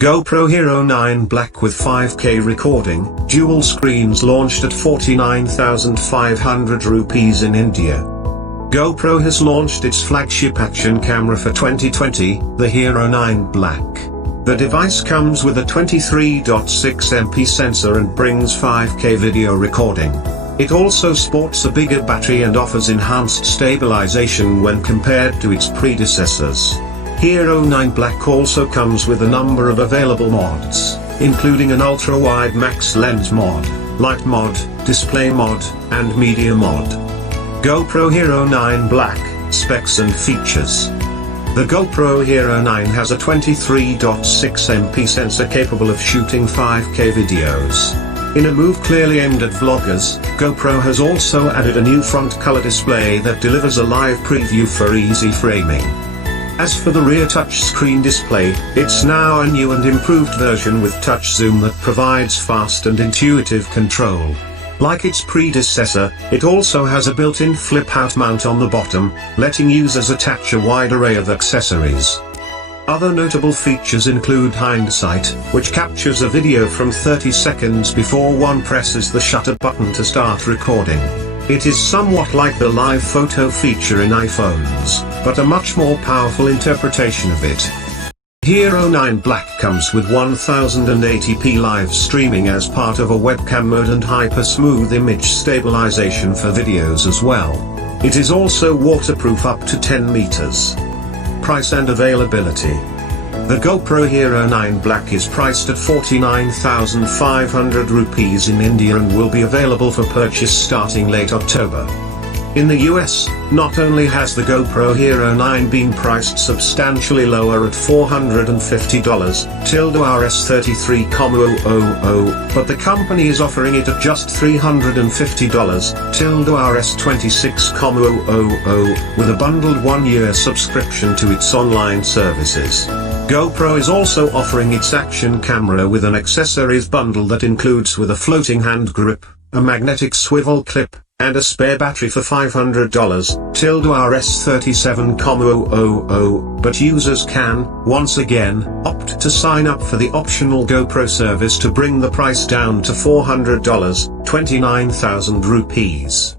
GoPro Hero 9 Black with 5K recording, dual screens launched at 49,500 rupees in India. GoPro has launched its flagship action camera for 2020, the Hero 9 Black. The device comes with a 23.6 MP sensor and brings 5K video recording. It also sports a bigger battery and offers enhanced stabilization when compared to its predecessors. Hero 9 Black also comes with a number of available mods, including an ultra-wide max lens mod, light mod, display mod, and media mod. GoPro Hero 9 Black, specs and features. The GoPro Hero 9 has a 23.6 MP sensor capable of shooting 5K videos. In a move clearly aimed at vloggers, GoPro has also added a new front color display that delivers a live preview for easy framing. As for the rear touchscreen display, it's now a new and improved version with touch zoom that provides fast and intuitive control. Like its predecessor, it also has a built-in flip-out mount on the bottom, letting users attach a wide array of accessories. Other notable features include hindsight, which captures a video from 30 seconds before one presses the shutter button to start recording. It is somewhat like the live photo feature in iPhones, but a much more powerful interpretation of it. Hero 9 Black comes with 1080p live streaming as part of a webcam mode and hyper-smooth image stabilization for videos as well. It is also waterproof up to 10 meters. Price and availability. The GoPro Hero 9 Black is priced at 49,500 rupees in India and will be available for purchase starting late October. In the US, not only has the GoPro Hero 9 been priced substantially lower at $450, $RS33,000, but the company is offering it at just $350, $RS26,000, with a bundled 1-year subscription to its online services. GoPro is also offering its action camera with an accessories bundle that includes with a floating hand grip, a magnetic swivel clip, and a spare battery for $500, $RS37,000, but users can, once again, opt to sign up for the optional GoPro service to bring the price down to $400, 29,000 rupees.